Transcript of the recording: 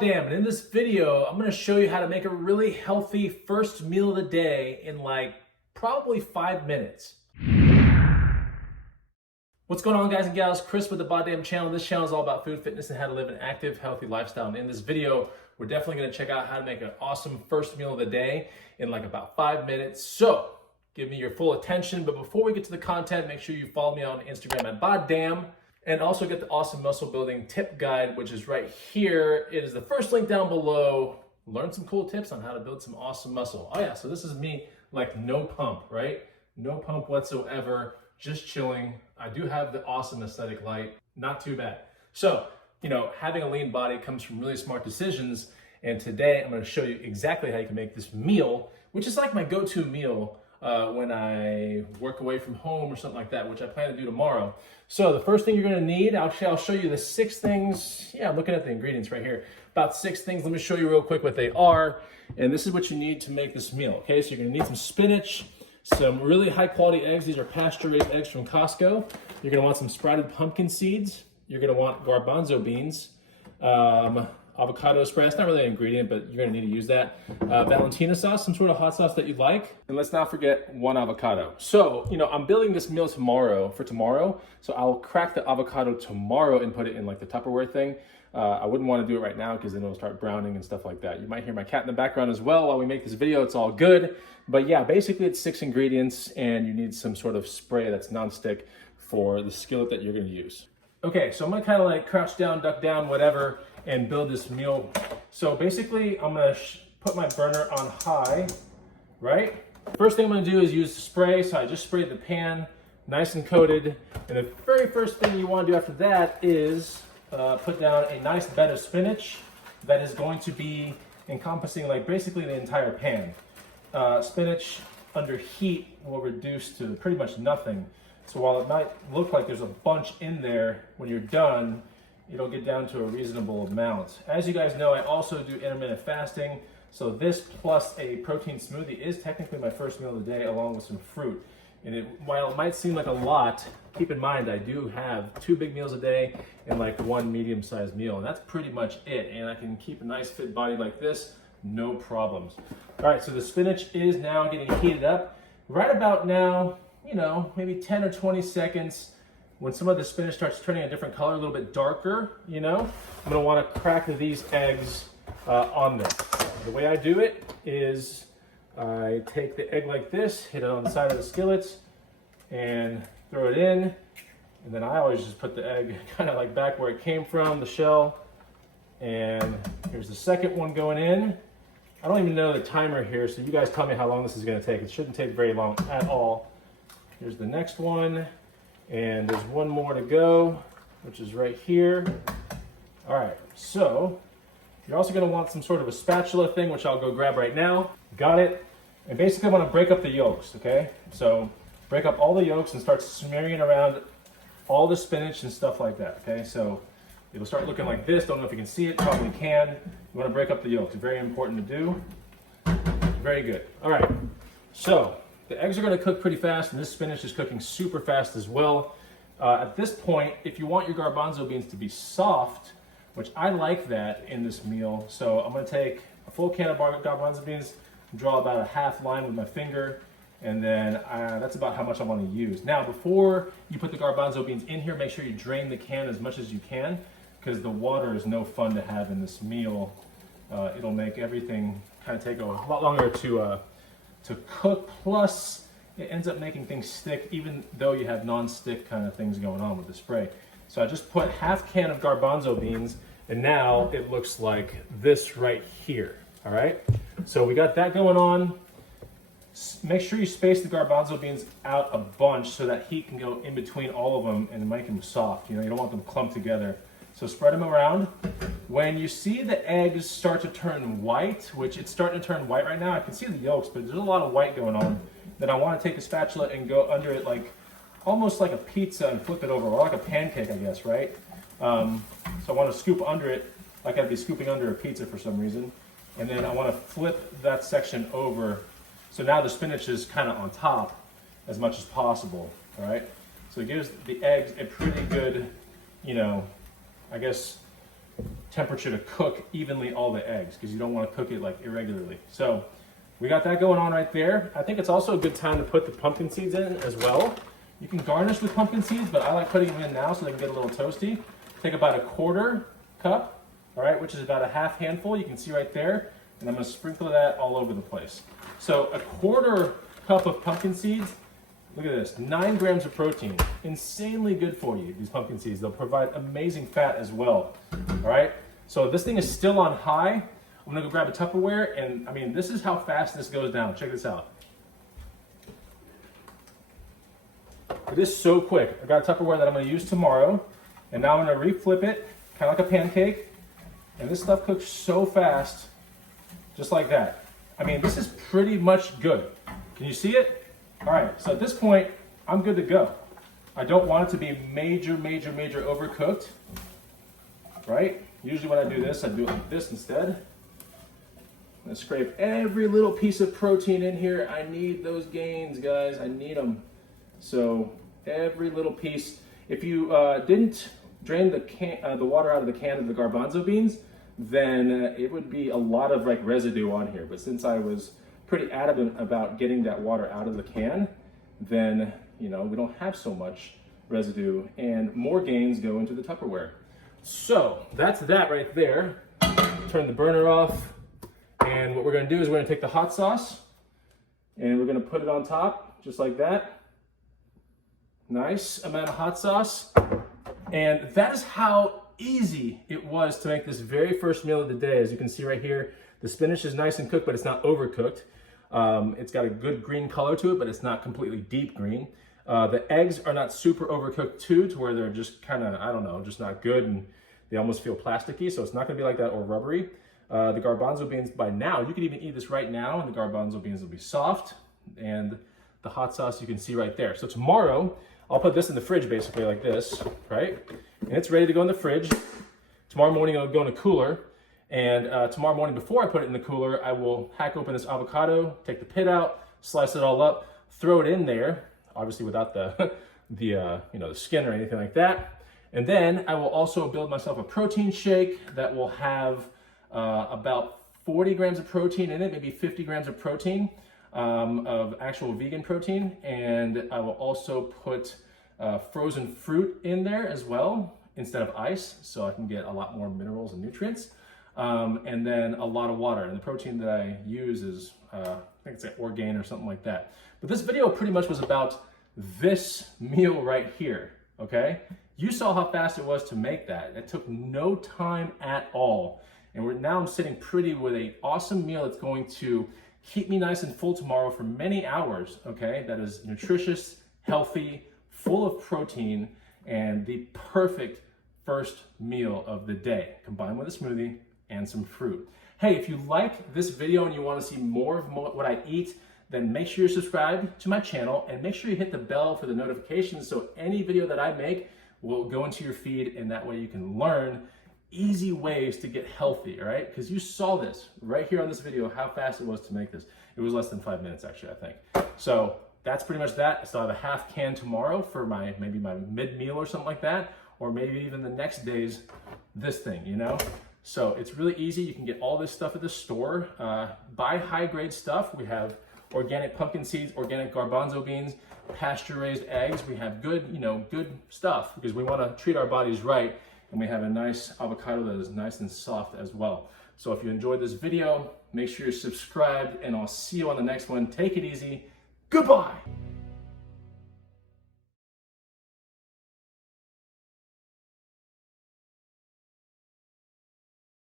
Damn, and in this video, I'm gonna show you how to make a really healthy first meal of the day in like probably 5 minutes. What's going on, guys and gals? Chris with the BODDAMN channel. This channel is all about food, fitness, and how to live an active, healthy lifestyle. And in this video, we're definitely gonna check out how to make an awesome first meal of the day in like about 5 minutes. So give me your full attention. But before we get to the content, make sure you follow me on Instagram at BODDAMN. And also get the awesome muscle building tip guide, which is right here. It is the first link down below. Learn some cool tips on how to build some awesome muscle. Oh yeah, so this is me, like no pump, right? No pump whatsoever, just chilling. I do have the awesome aesthetic light, not too bad. So, you know, having a lean body comes from really smart decisions. And today I'm gonna show you exactly how you can make this meal, which is like my go-to meal when I work away from home or something like that, which I plan to do tomorrow. So the first thing you're gonna need, I'll show you the 6 things. Yeah, I'm looking at the ingredients right here. About 6 things. Let me show you real quick what they are. And this is what you need to make this meal. Okay, so you're gonna need some spinach, some really high quality eggs. These are pasture raised eggs from Costco. You're gonna want some sprouted pumpkin seeds. You're gonna want garbanzo beans. Avocado spray, that's not really an ingredient, but you're gonna need to use that. Valentina sauce, some sort of hot sauce that you'd like. And let's not forget 1 avocado. So, you know, I'm building this meal for tomorrow. So I'll crack the avocado tomorrow and put it in like the Tupperware thing. I wouldn't wanna do it right now because then it'll start browning and stuff like that. You might hear my cat in the background as well while we make this video, it's all good. But yeah, basically it's 6 ingredients and you need some sort of spray that's nonstick for the skillet that you're gonna use. Okay, so I'm gonna kind of like crouch down, duck down, whatever, and build this meal. So basically, I'm gonna put my burner on high, right? First thing I'm gonna do is use the spray. So I just sprayed the pan, nice and coated. And the very first thing you wanna do after that is put down a nice bed of spinach that is going to be encompassing like basically the entire pan. Spinach under heat will reduce to pretty much nothing. So while it might look like there's a bunch in there, when you're done, it'll get down to a reasonable amount. As you guys know, I also do intermittent fasting. So this plus a protein smoothie is technically my first meal of the day along with some fruit. And while it might seem like a lot, keep in mind I do have 2 big meals a day and like 1 medium-sized meal. And that's pretty much it. And I can keep a nice fit body like this, no problems. All right, so the spinach is now getting heated up. Right about now, you know, maybe 10 or 20 seconds, when some of the spinach starts turning a different color, a little bit darker, you know, I'm gonna wanna crack these eggs on this. The way I do it is I take the egg like this, hit it on the side of the skillet, and throw it in. And then I always just put the egg kind of like back where it came from, the shell. And here's the second one going in. I don't even know the timer here, so you guys tell me how long this is gonna take. It shouldn't take very long at all. Here's the next one. And there's 1 more to go, which is right here. All right, so you're also gonna want some sort of a spatula thing, which I'll go grab right now. Got it. And basically I wanna break up the yolks, okay? So break up all the yolks and start smearing it around all the spinach and stuff like that, okay? So it'll start looking like this. Don't know if you can see it, probably can. You wanna break up the yolks, very important to do. Very good, all right. So the eggs are gonna cook pretty fast and this spinach is cooking super fast as well. At this point, if you want your garbanzo beans to be soft, which I like that in this meal, so I'm gonna take a full can of garbanzo beans, draw about a half line with my finger, and then that's about how much I wanna use. Now, before you put the garbanzo beans in here, make sure you drain the can as much as you can, because the water is no fun to have in this meal. It'll make everything kind of take a lot longer to cook, plus it ends up making things stick even though you have non-stick kind of things going on with the spray. So I just put half can of garbanzo beans and now it looks like this right here, all right? So we got that going on. Make sure you space the garbanzo beans out a bunch so that heat can go in between all of them and make them soft. You know, you don't want them clumped together. So spread them around. When you see the eggs start to turn white, which it's starting to turn white right now, I can see the yolks, but there's a lot of white going on, then I want to take a spatula and go under it like, almost like a pizza and flip it over, or like a pancake, I guess, right? So I want to scoop under it, like I'd be scooping under a pizza for some reason. And then I want to flip that section over. So now the spinach is kind of on top as much as possible, all right? So it gives the eggs a pretty good, you know, I guess temperature to cook evenly all the eggs, because you don't want to cook it like irregularly. So we got that going on right there. I think it's also a good time to put the pumpkin seeds in as well. You can garnish with pumpkin seeds, but I like putting them in now so they can get a little toasty. Take about a 1/4 cup, all right, which is about a half handful. You can see right there. And I'm going to sprinkle that all over the place. So a 1/4 cup of pumpkin seeds. Look at this, 9 grams of protein. Insanely good for you, these pumpkin seeds. They'll provide amazing fat as well, all right? So this thing is still on high. I'm gonna go grab a Tupperware, and I mean, this is how fast this goes down. Check this out. It is so quick. I got a Tupperware that I'm gonna use tomorrow, and now I'm gonna reflip it, kind of like a pancake, and this stuff cooks so fast, just like that. I mean, this is pretty much good. Can you see it? All right, so at this point, I'm good to go. I don't want it to be major overcooked, right? Usually when I do this, I do it like this instead. I'm gonna scrape every little piece of protein in here. I need those gains, guys, I need them. So every little piece. If you didn't drain the water out of the can of the garbanzo beans, then it would be a lot of like residue on here. But since I was pretty adamant about getting that water out of the can, then we don't have so much residue, and more gains go into the Tupperware. So that's that right there. Turn the burner off, and what we're gonna do is we're gonna take the hot sauce and we're gonna put it on top, just like that. Nice amount of hot sauce. And that is how easy it was to make this very first meal of the day. As you can see right here, the spinach is nice and cooked, but it's not overcooked. It's got a good green color to it, but it's not completely deep green. The eggs are not super overcooked too, to where they're just kind of, I don't know, just not good, and they almost feel plasticky, so it's not gonna be like that or rubbery. The garbanzo beans, by now, you could even eat this right now, and the garbanzo beans will be soft, and the hot sauce you can see right there. So tomorrow, I'll put this in the fridge basically like this, right? And it's ready to go in the fridge. Tomorrow morning, it'll go in a cooler. And tomorrow morning, before I put it in the cooler, I will hack open this avocado, take the pit out, slice it all up, throw it in there, obviously without the skin or anything like that. And then I will also build myself a protein shake that will have about 40 grams of protein in it, maybe 50 grams of protein, of actual vegan protein. And I will also put frozen fruit in there as well, instead of ice, so I can get a lot more minerals and nutrients. And then a lot of water. And the protein that I use is, I think it's like Orgain or something like that. But this video pretty much was about this meal right here, okay? You saw how fast it was to make that. It took no time at all. And now I'm sitting pretty with an awesome meal that's going to keep me nice and full tomorrow for many hours, okay? That is nutritious, healthy, full of protein, and the perfect first meal of the day, combined with a smoothie and some fruit. Hey, if you like this video and you want to see more of what I eat, then make sure you're subscribed to my channel, and make sure you hit the bell for the notifications so any video that I make will go into your feed, and that way you can learn easy ways to get healthy, all right? Because you saw this right here on this video, how fast it was to make this. It was less than 5 minutes actually, I think. So that's pretty much that. I still have a half can tomorrow for maybe my mid-meal or something like that, or maybe even the next day's this thing, So it's really easy. You can get all this stuff at the store. Buy high-grade stuff. We have organic pumpkin seeds, organic garbanzo beans, pasture-raised eggs. We have good, good stuff, because we want to treat our bodies right. And we have a nice avocado that is nice and soft as well. So if you enjoyed this video, make sure you're subscribed, and I'll see you on the next one. Take it easy. Goodbye.